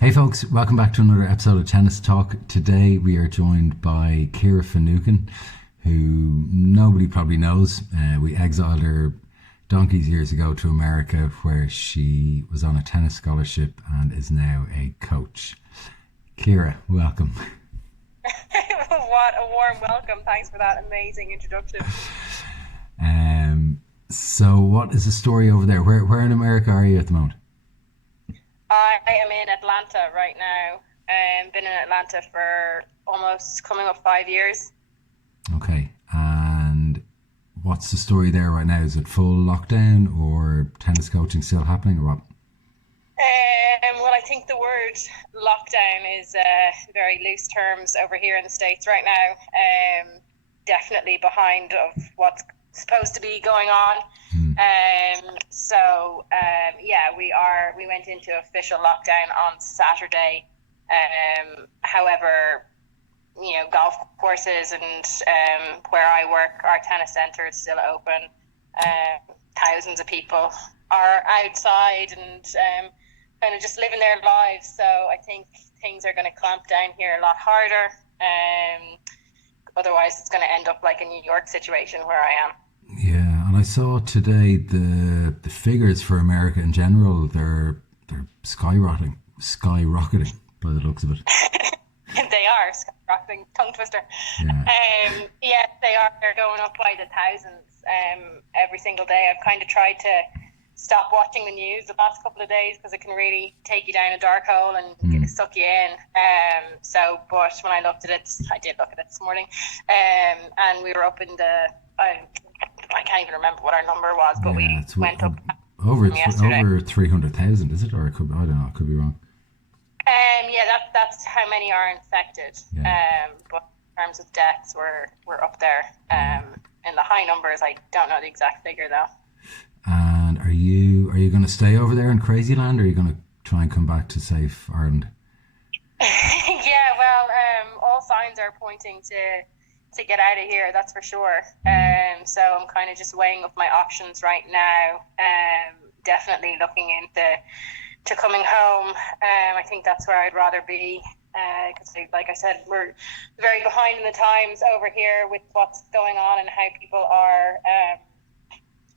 Hey folks, welcome back to another episode of Tennis Talk. Today we are joined by Ciara Finucane, who nobody probably knows. We exiled her donkeys years ago to America, where she was on a tennis scholarship and is now a coach. Ciara, welcome. What a warm welcome. Thanks for that amazing introduction. So what is the story over there? Where in America are you at the moment? I am in Atlanta right now. Been in Atlanta for almost coming up 5 years. Okay, and what's the story there right now? Is it full lockdown or tennis coaching still happening or what? Well, I think the word lockdown is very loose terms over here in the States right now. Definitely behind of what's supposed to be going on. Yeah, we went into official lockdown on Saturday. However, golf courses and where I work, our tennis centre is still open. Thousands of people are outside and kind of just living their lives. So I think things are going to clamp down here a lot harder. Otherwise, it's going to end up like a New York situation where I am. Yeah, and I saw today the figures for America in general. They're skyrocketing by the looks of it. They are skyrocketing, tongue twister. Yeah, they are. They're going up by the thousands every single day. I've kind of tried to stop watching the news the last couple of days because it can really take you down a dark hole and suck you in. But when I looked at it, I did look at it this morning, and we were up in the. I can't even remember what our number was, but we went up over 300,000, is it? Or I don't know, I could be wrong. Yeah, that's how many are infected. Yeah. But in terms of deaths, we're up there in the high numbers. I don't know the exact figure though. And are you going to stay over there in Crazy Land, or are you going to try and come back to safe Ireland? Yeah, well, all signs are pointing to get out of here, that's for sure. So I'm kind of just weighing up my options right now. Definitely looking into coming home. I think that's where I'd rather be. Because, like I said, we're very behind in the times over here with what's going on and how people are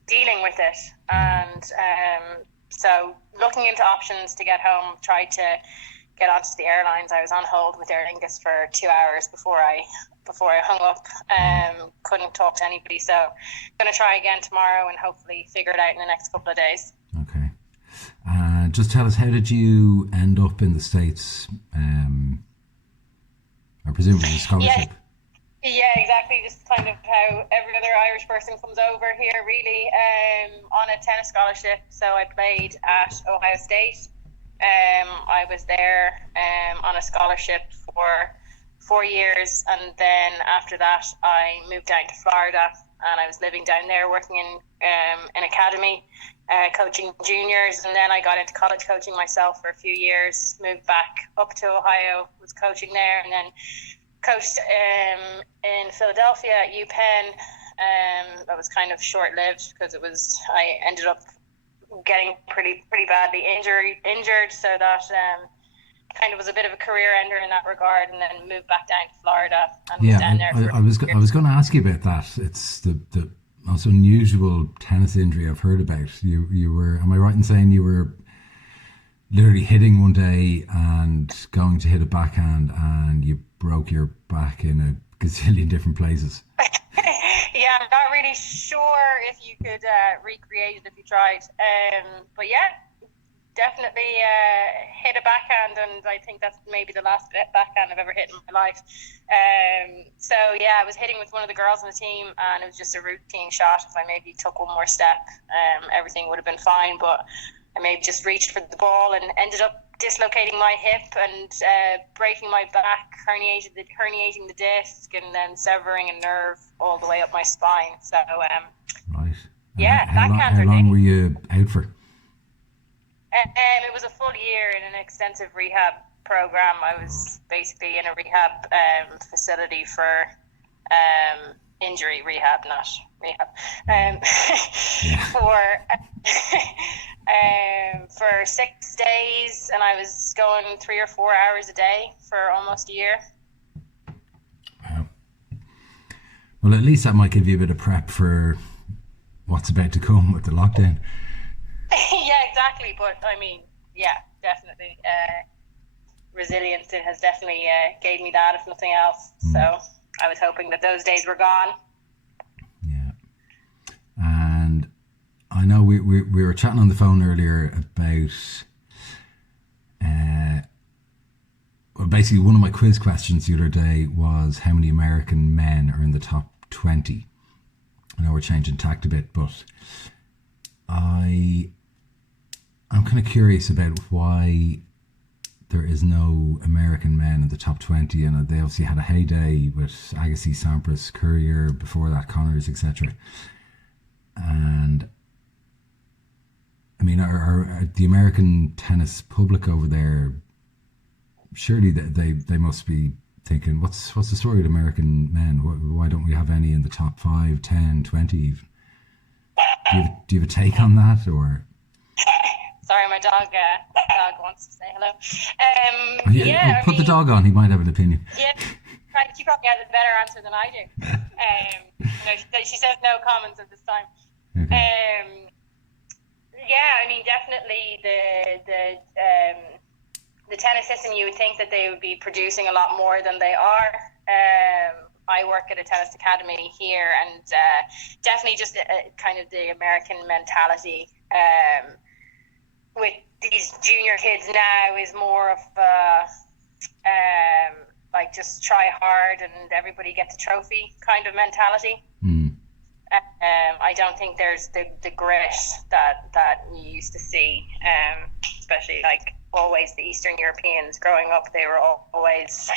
dealing with it. And so looking into options to get home, tried to get onto the airlines. I was on hold with Aer Lingus for 2 hours before I hung up. Couldn't talk to anybody, so going to try again tomorrow and hopefully figure it out in the next couple of days. Okay. Just tell us, how did you end up in the States? I presume it was a scholarship. Yeah, exactly. Just kind of how every other Irish person comes over here, really, on a tennis scholarship. So I played at Ohio State. I was there on a scholarship for 4 years, and then after that I moved down to Florida, and I was living down there working in an academy, coaching juniors, and then I got into college coaching myself for a few years, moved back up to Ohio, was coaching there, and then coached in Philadelphia at UPenn. That was kind of short-lived because I ended up getting pretty badly injured, so that kind of was a bit of a career ender in that regard, and then moved back down to Florida and was down there. I was going to ask you about that. It's the most unusual tennis injury I've heard about. You were, am I right in saying you were literally hitting one day and going to hit a backhand and you broke your back in a gazillion different places? Yeah, I'm not really sure if you could recreate it if you tried. But yeah, definitely hit a backhand, and I think that's maybe the last backhand I've ever hit in my life. So yeah, I was hitting with one of the girls on the team, and it was just a routine shot. If I maybe took one more step, everything would have been fine, but I maybe just reached for the ball and ended up dislocating my hip and breaking my back, herniating the disc, and then severing a nerve all the way up my spine. So right. Yeah, how long were you out for? It was a full year in an extensive rehab program. I was basically in a rehab facility for injury rehab, not rehab. Yeah. For 6 days, and I was going 3 or 4 hours a day for almost a year. Wow. Well, at least that might give you a bit of prep for what's about to come with the lockdown. Yeah, exactly. But I mean, yeah, definitely. Resilience, it has definitely gave me that, if nothing else. So I was hoping that those days were gone. Yeah. And I know we were chatting on the phone earlier about well, basically one of my quiz questions the other day was how many American men are in the top 20. I know we're changing tact a bit, but I'm kind of curious about why there is no American men in the top 20, and they obviously had a heyday with Agassi, Sampras, Courier, before that Connors, etc. And I mean, are the American tennis public over there, surely they must be thinking, what's the story with American men? Why don't we have any in the top 5, 10, 20? Do you have a take on that, or? Sorry, my dog wants to say hello. Put the dog on. He might have an opinion. Yeah, right. She probably has a better answer than I do. She says no comments at this time. Okay. I mean, definitely the tennis system. You would think that they would be producing a lot more than they are. I work at a tennis academy here, and definitely just kind of the American mentality. With these junior kids now is more of like just try hard and everybody gets a trophy kind of mentality. I don't think there's the grit that you used to see, especially like always the Eastern Europeans growing up. They were always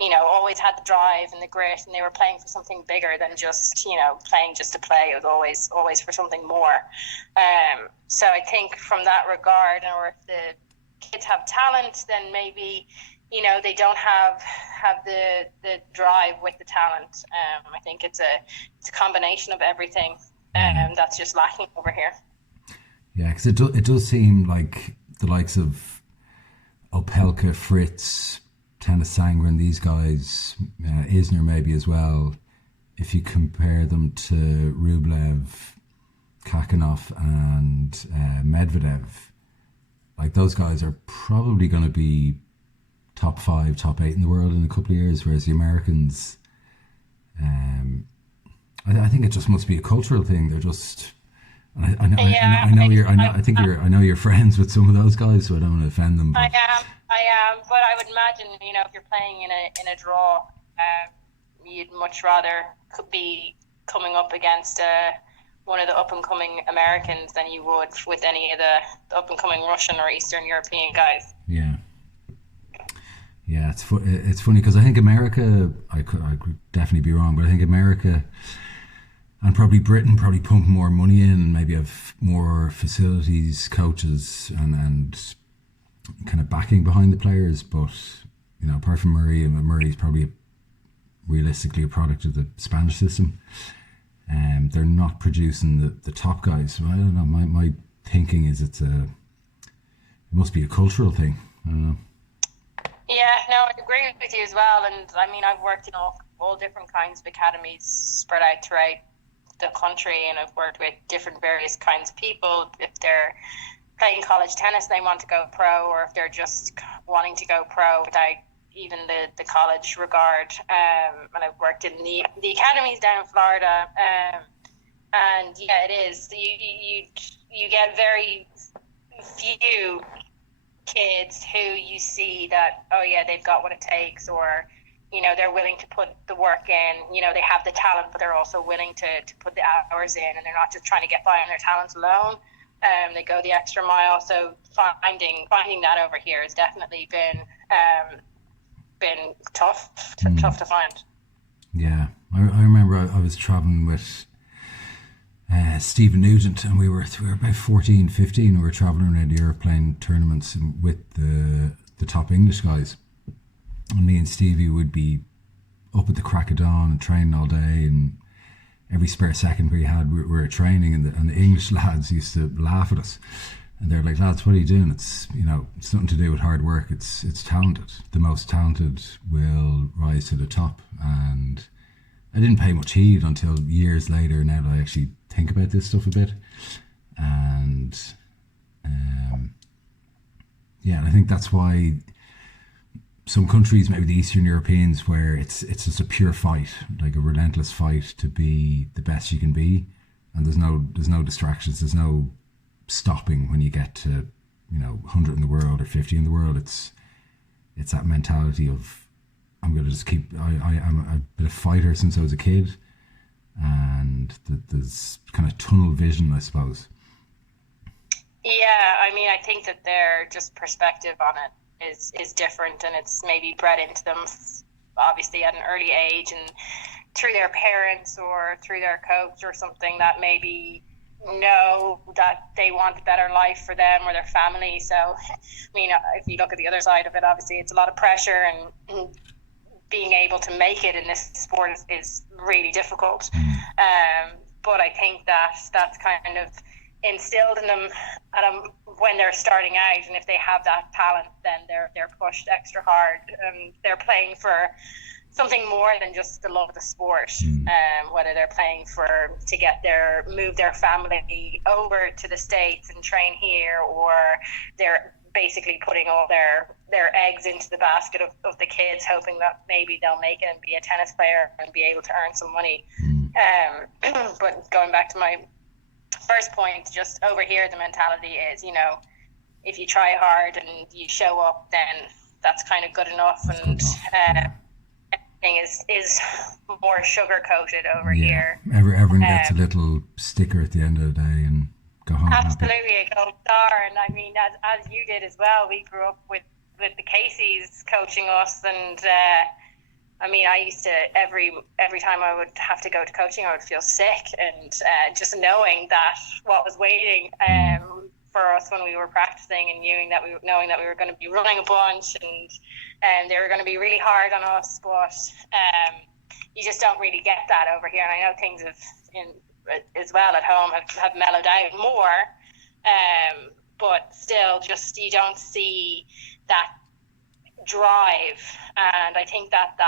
had the drive and the grit, and they were playing for something bigger than just playing just to play. It was always for something more. So I think from that regard, or if the kids have talent, then maybe they don't have the drive with the talent. I think it's a combination of everything that's just lacking over here. Yeah, because it does seem like the likes of Opelka, Fritz, Tennis Sangren, these guys, Isner maybe as well, if you compare them to Rublev, Kakhanov and Medvedev, like those guys are probably going to be top 5, top 8 in the world in a couple of years, whereas the Americans, I think it just must be a cultural thing. They're just, I know you're friends with some of those guys, so I don't want to offend them. But. I am, but I would imagine, if you're playing in a draw, you'd much rather be coming up against one of the up and coming Americans than you would with any of the up and coming Russian or Eastern European guys. Yeah. Yeah, it's funny because I think America, I could definitely be wrong, but I think America and probably Britain probably pump more money in and maybe have more facilities, coaches and kind of backing behind the players. But, apart from Murray's probably realistically a product of the Spanish system. They're not producing the top guys. So I don't know, my thinking is it must be a cultural thing. I don't know. Yeah, no, I agree with you as well. And I mean, I've worked in all different kinds of academies spread out throughout the country, and I've worked with different various kinds of people. If they're playing college tennis, they want to go pro, or if they're just wanting to go pro without even the college regard. And I've worked in the academies down in Florida. And yeah, it is. You get very few kids who you see that, oh yeah, they've got what it takes, or they're willing to put the work in. They have the talent, but they're also willing to put the hours in, and they're not just trying to get by on their talent alone. They go the extra mile. So finding that over here has definitely been tough to find. Yeah, I remember I was traveling with Stephen Nugent, and we were about 14, 15. We were traveling around Europe playing tournaments with the top English guys, and me and Stevie would be up at the crack of dawn and training all day, and every spare second we had, we were training, and the English lads used to laugh at us. And they're like, lads, what are you doing? It's, it's nothing to do with hard work. It's talented. The most talented will rise to the top. And I didn't pay much heed until years later, now that I actually think about this stuff a bit. And I think that's why some countries, maybe the Eastern Europeans, where it's just a pure fight, like a relentless fight to be the best you can be, and there's no distractions, there's no stopping when you get to 100 in the world or 50 in the world. It's that mentality of, I'm going to just keep, I'm a bit of a fighter since I was a kid, and there's kind of tunnel vision, I suppose. Yeah, I mean, I think that their just perspective on it is different, and it's maybe bred into them obviously at an early age and through their parents or through their coach or something, that maybe know that they want a better life for them or their family. So I mean, if you look at the other side of it, obviously it's a lot of pressure, and being able to make it in this sport is really difficult. But I think that's kind of instilled in them when they're starting out, and if they have that talent, then they're pushed extra hard, and they're playing for something more than just the love of the sport. Whether they're playing to move their family over to the States and train here, or they're basically putting all their eggs into the basket of the kids, hoping that maybe they'll make it and be a tennis player and be able to earn some money. But going back to my first point, just over here, the mentality is, if you try hard and you show up, then that's kind of good enough. And everything is more sugar coated over here. Everyone gets a little sticker at the end of the day and go home. Absolutely, a gold star. And I mean, as you did as well, we grew up with the Caseys coaching us, and I mean, I used to every time I would have to go to coaching, I would feel sick, and just knowing that what was waiting for us when we were practicing, and knowing that we were going to be running a bunch, and they were going to be really hard on us, but you just don't really get that over here. And I know things as well at home have mellowed out more, but still, just you don't see that drive. And I think that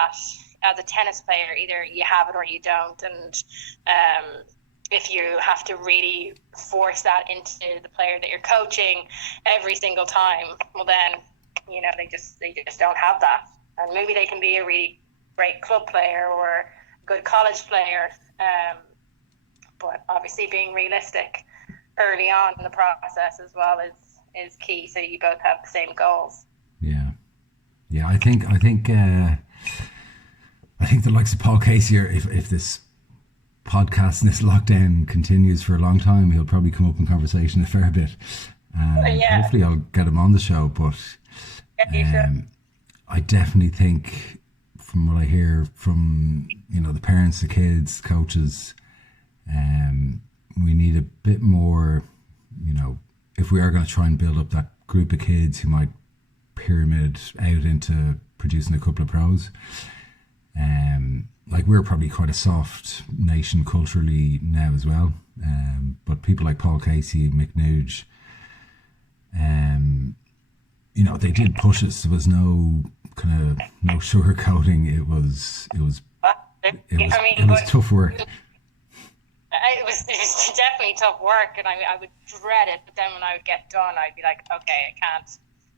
as a tennis player, either you have it or you don't, and if you have to really force that into the player that you're coaching every single time, well then they just don't have that. And maybe they can be a really great club player or a good college player, but obviously being realistic early on in the process as well is key, so you both have the same goals. Yeah, I think the likes of Paul Casey, if this podcast and this lockdown continues for a long time, he'll probably come up in conversation a fair bit. Hopefully I'll get him on the show, but I definitely think, from what I hear from the parents, the kids, coaches, we need a bit more, if we are going to try and build up that group of kids who might pyramid out into producing a couple of pros. Like, we're probably quite a soft nation culturally now as well, but people like Paul Casey, Mick Nuge, they did push us. There was no sugarcoating. It was tough work. It was definitely tough work, and I would dread it. But then when I would get done, I'd be like, okay, I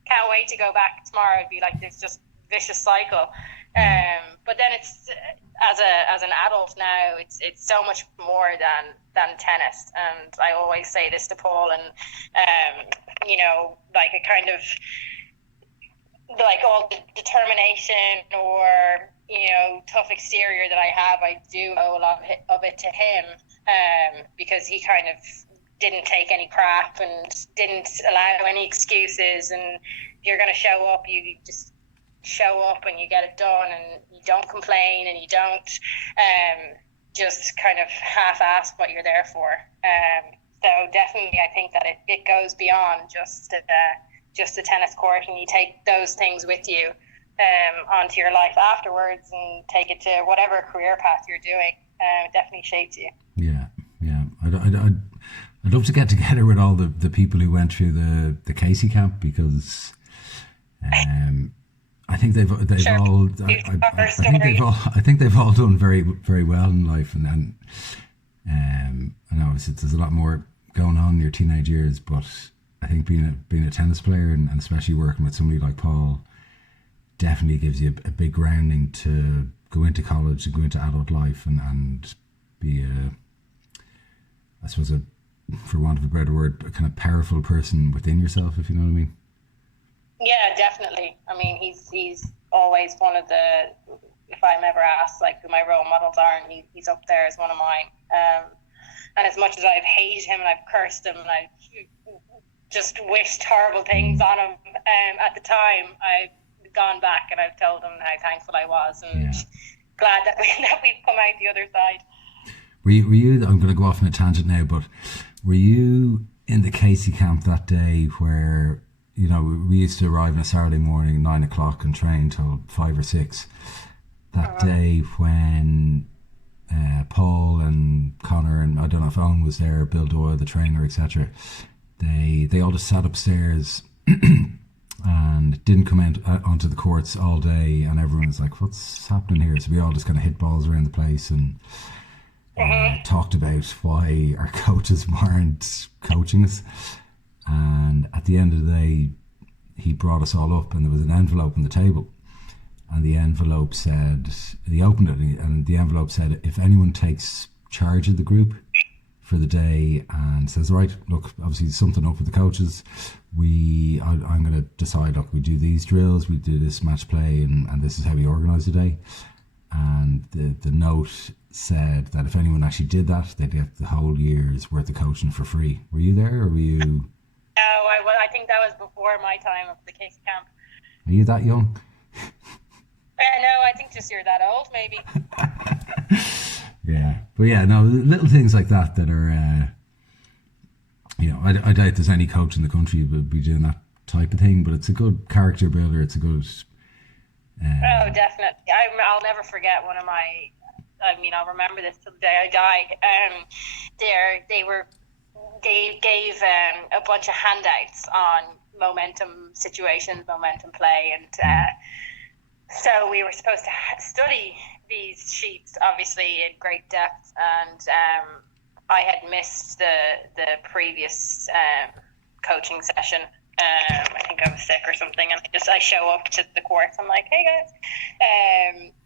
can't wait to go back tomorrow. I'd be like this just vicious cycle. But then it's as an adult now, it's so much more than tennis. And I always say this to Paul, and like a kind of like all the determination or tough exterior that I have, I do owe a lot of it to him, because he kind of didn't take any crap and didn't allow any excuses. And if you're going to show up, you just show up and you get it done, and you don't complain, and you don't just kind of half-ass what you're there for. So definitely, I think that it goes beyond just the tennis court, and you take those things with you onto your life afterwards, and take it to whatever career path you're doing. It definitely shapes you. Yeah, yeah. I'd love to get together with all the people who went through the Casey camp, because I think they've Sure. all I think they've all done very very well in life, and I know there's a lot more going on in your teenage years, but I think being a tennis player, and especially working with somebody like Paul, definitely gives you a big grounding to go into college and go into adult life, and be I suppose for want of a better word, a kind of powerful person within yourself, if you know what I mean. Yeah, definitely. I mean, he's always one of the. If I'm ever asked like who my role models are, and he's up there as one of mine. And as much as I've hated him and I've cursed him and I've just wished horrible things on him, at the time I've gone back and I've told him how thankful I was, and glad that we've come out the other side. Were you? I'm going to go off on a tangent now, but were you in the Casey camp that day where, you know, we used to arrive on a Saturday morning, 9 o'clock, and train till 5 or 6? That day when Paul and Connor, and I don't know if Owen was there, Bill Doyle, the trainer, etc. They all just sat upstairs and didn't come out onto the courts all day, and everyone was like, "What's happening here?" So we all just kind of hit balls around the place and talked about why our coaches weren't coaching us. And at the end of the day, he brought us all up, and there was an envelope on the table. And the envelope said, he opened it, and the envelope said, if anyone takes charge of the group for the day and says, right, look, obviously there's something up with the coaches, I'm going to decide, look, we do these drills, we do this match play, and this is how we organise the day. And the note said that if anyone actually did that, they'd get the whole year's worth of coaching for free. Were you there, or were you? No, I think that was before my time of the Casey camp. Are you that young? No, I think just you're that old, maybe. Yeah, but yeah, no, little things like that are, you know, I doubt there's any coach in the country who would be doing that type of thing, but it's a good character builder. It's a good. Oh, definitely. I'll never forget one of my. I mean, I'll remember this till the day I die. They gave a bunch of handouts on momentum situations, momentum play, and so we were supposed to study these sheets, obviously in great depth. And I had missed the previous coaching session. I think I was sick or something, and I show up to the course. I'm like, hey guys,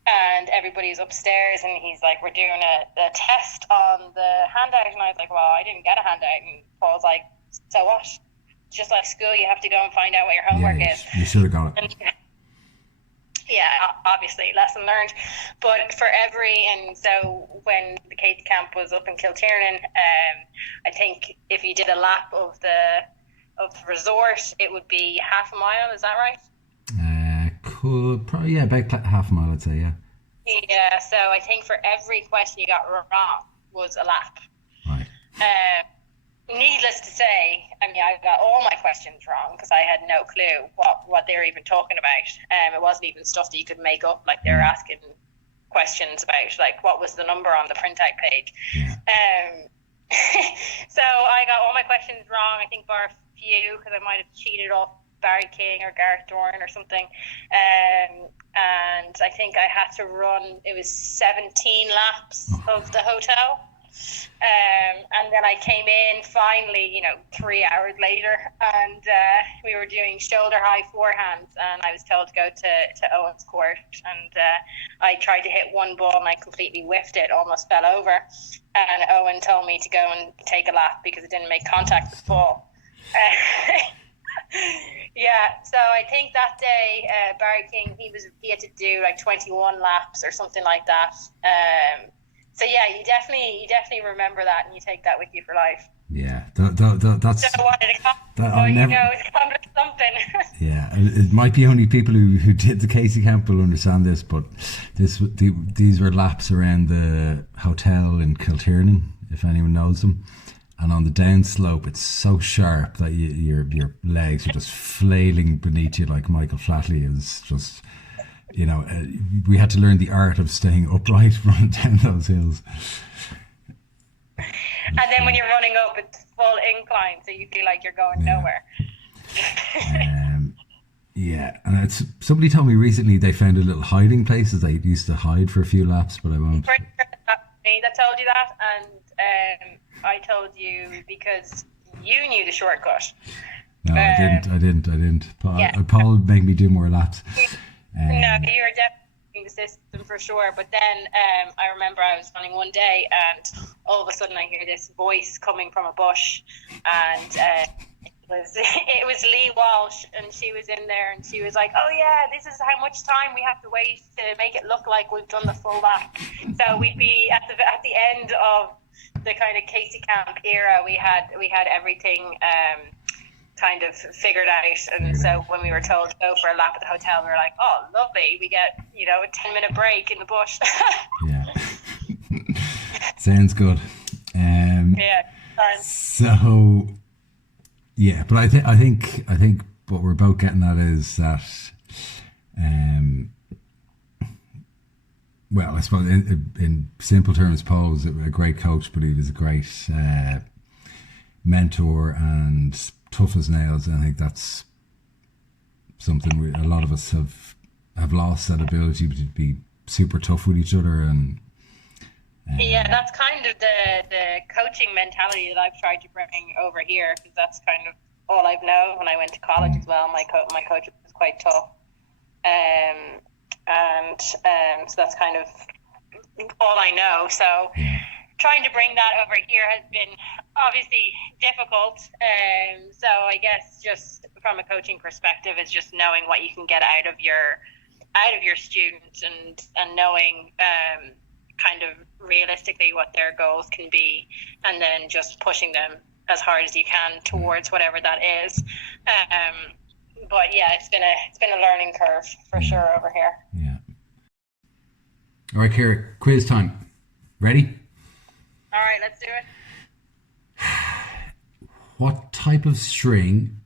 and everybody's upstairs, and he's like, we're doing a test on the handout, and I was like, well, I didn't get a handout, and Paul's like, so what? It's just like school, you have to go and find out what your homework is. You should have got it. Yeah, obviously, lesson learned. But and so when the Casey camp was up in Kiltiernan, I think if you did a lap of the resort, it would be half a mile. Is that right? Could probably, yeah, about half a mile, I'd say, yeah. Yeah, so I think for every question you got wrong was a lap. Right. Needless to say, I mean, I got all my questions wrong because I had no clue what they were even talking about. It wasn't even stuff that you could make up. Like, they were asking questions about, like, what was the number on the printout page. Yeah. So I got all my questions wrong, I think bar a few, because I might have cheated off Barry King or Gareth Dorn or something. And I think I had to run, it was 17 laps of the hotel. And then I came in finally, 3 hours later, and we were doing shoulder high forehands, and I was told to go to Owen's court, and I tried to hit one ball and I completely whiffed it, almost fell over, and Owen told me to go and take a lap because it didn't make contact with the ball. Yeah, so I think that day Barry King, he had to do like 21 laps or something like that. So yeah, you definitely remember that, and you take that with you for life. Yeah, that's. So what did it come? It's come to something. Yeah, it might be only people who did the Casey camp will understand this, but these were laps around the hotel in Kiltiernan, if anyone knows them. And on the downslope, it's so sharp that your legs are just flailing beneath you, like Michael Flatley is just we had to learn the art of staying upright running down those hills. And then when you're running up, it's full incline, so you feel like you're going nowhere. Yeah, and somebody told me recently they found a little hiding places they used to hide for a few laps, but I won't. Me that told you that, and I told you because you knew the shortcut. No, I didn't. Paul made me do more laps. No, you were definitely in the system for sure. But then I remember I was running one day, and all of a sudden I hear this voice coming from a bush, and it was Lee Walsh, and she was in there, and she was like, "Oh yeah, this is how much time we have to wait to make it look like we've done the full lap." So we'd be at the end of the kind of Casey Camp era. We had everything kind of figured out, and so when we were told to go for a lap at the hotel, we were like, "Oh, lovely! We get a 10-minute break in the bush." Yeah, sounds good. Yeah. So. Yeah, but I think what we're both getting at is that, well, I suppose in simple terms, Paul was a great coach, but he was a great mentor and tough as nails. And I think that's something a lot of us have lost, that ability to be super tough with each other. And yeah, that's kind of the coaching mentality that I've tried to bring over here, because that's kind of all I've known when I went to college as well. My coach was quite tough, so that's kind of all I know. So trying to bring that over here has been obviously difficult. So I guess just from a coaching perspective, it's just knowing what you can get out of your students and knowing kind of realistically what their goals can be, and then just pushing them as hard as you can towards whatever that is. But yeah, it's been a learning curve for sure over here. Yeah. All right, Ciara, quiz time. Ready? All right, let's do it. What type of string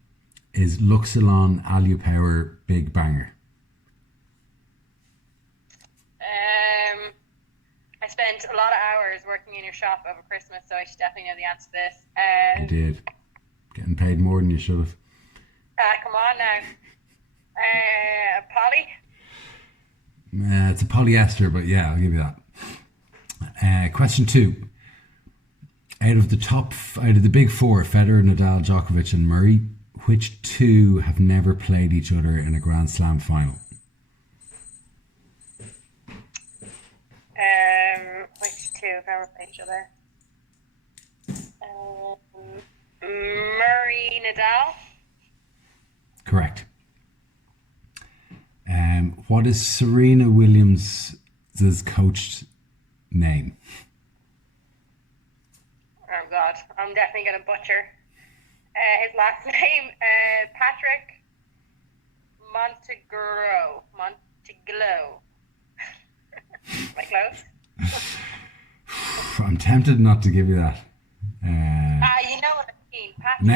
is Luxilon Alupower Big Banger? I spent a lot of hours working in your shop over Christmas, so I should definitely know the answer to this. You did. Getting paid more than you should have. Come on now. Poly? It's a polyester, but yeah, I'll give you that. Question 2. Out of the big four, Federer, Nadal, Djokovic and Murray, which two have never played each other in a Grand Slam final? Which two have never played each other? Murray, Nadal? Correct. What is Serena Williams' coach's name? Oh God, I'm definitely going to butcher his last name. Patrick Montegro. Am I close? I'm tempted not to give you that. You know what I mean. Patrick,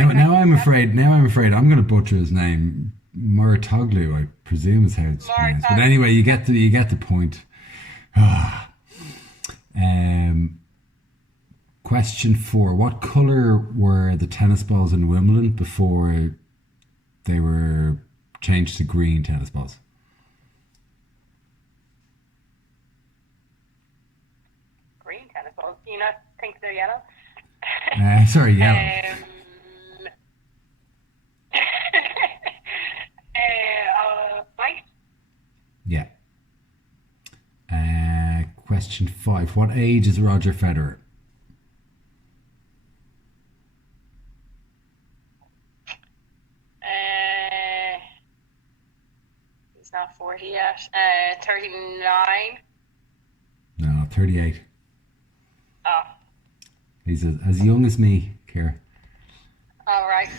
now I'm afraid I'm going to butcher his name. Moratoglu, I presume is how it's pronounced. But anyway, you get the point. Question 4. What colour were the tennis balls in Wimbledon before they were changed to green tennis balls? Green tennis balls? Do you not think they're yellow? Sorry, yellow. White? Yeah. Question 5. What age is Roger Federer? He's not 40 yet. 39? No, 38. Oh. He's as young as me, Ciara. All right.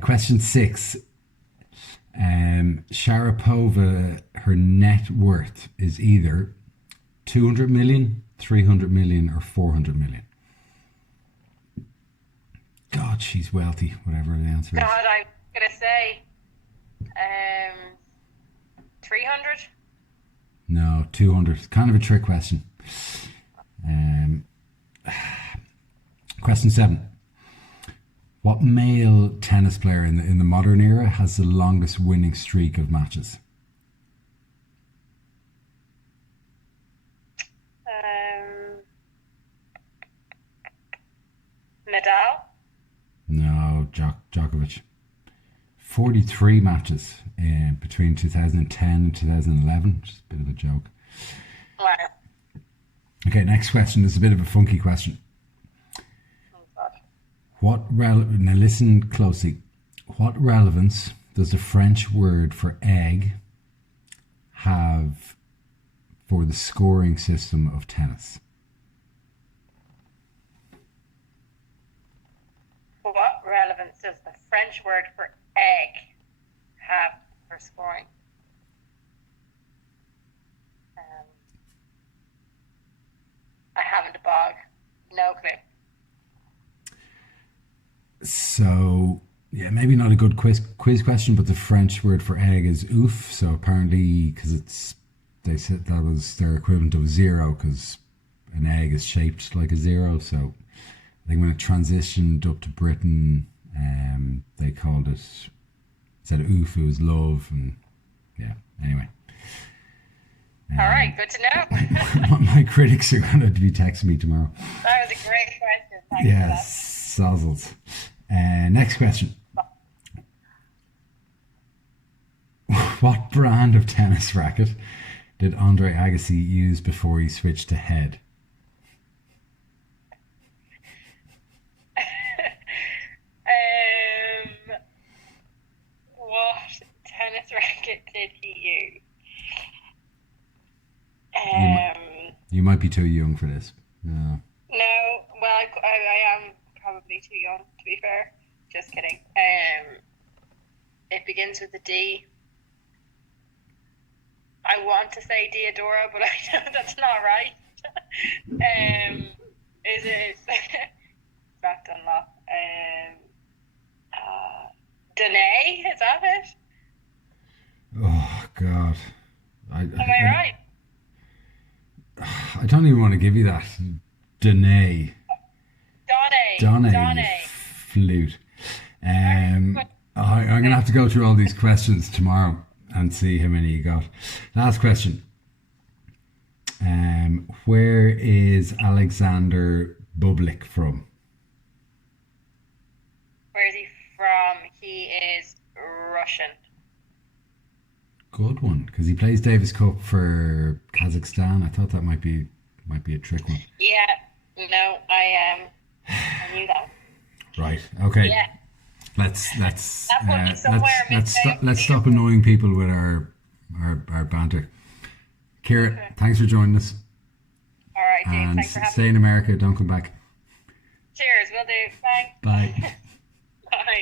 Question 6. Sharapova, her net worth is either 200 million, 300 million, or 400 million. God, she's wealthy, whatever the answer is. God, I'm going to say 300? No, 200. Kind of a trick question. Question 7. What male tennis player in the modern era has the longest winning streak of matches? Nadal? No, Djokovic. 43 matches between 2010 and 2011, which is a bit of a joke. Wow. Okay, next question. This is a bit of a funky question. Now listen closely. What relevance does the French word for egg have for the scoring system of tennis? What relevance does the French word for egg have for scoring? I haven't a bog. No clue. So, yeah, maybe not a good quiz question, but the French word for egg is ouf. So apparently, because they said that was their equivalent of zero, because an egg is shaped like a zero. So I think when it transitioned up to Britain, they called it, instead of oof, it was love. And yeah, anyway. All right, good to know. My critics are going to be texting me tomorrow. That was a great question. Thanks Yes, sozzles. Next question. What brand of tennis racket did Andre Agassi use before he switched to head? What tennis racket did he use? You might be too young for this. No. No, well, I am probably too young, to be fair. Just kidding. It begins with a D. I want to say Diodora, but I know that's not right. Is it? It's not Dunlop. Danae, is that it? Oh God. Am I right? I don't even want to give you that. Danae. Donne. Flute. I'm going to have to go through all these questions tomorrow and see how many you got. Last question. Where is Alexander Bublik from? Where is he from? He is Russian. Good one, because he plays Davis Cup for Kazakhstan. I thought that might be a trick one. Yeah, no, I knew that. Right. Okay. Yeah. Let's let's stop annoying people with our banter. Ciara, thanks for joining us. All right, Dave. And Thanks for having stay in America. Don't come back. Cheers. Will do. Thanks. Bye. Bye.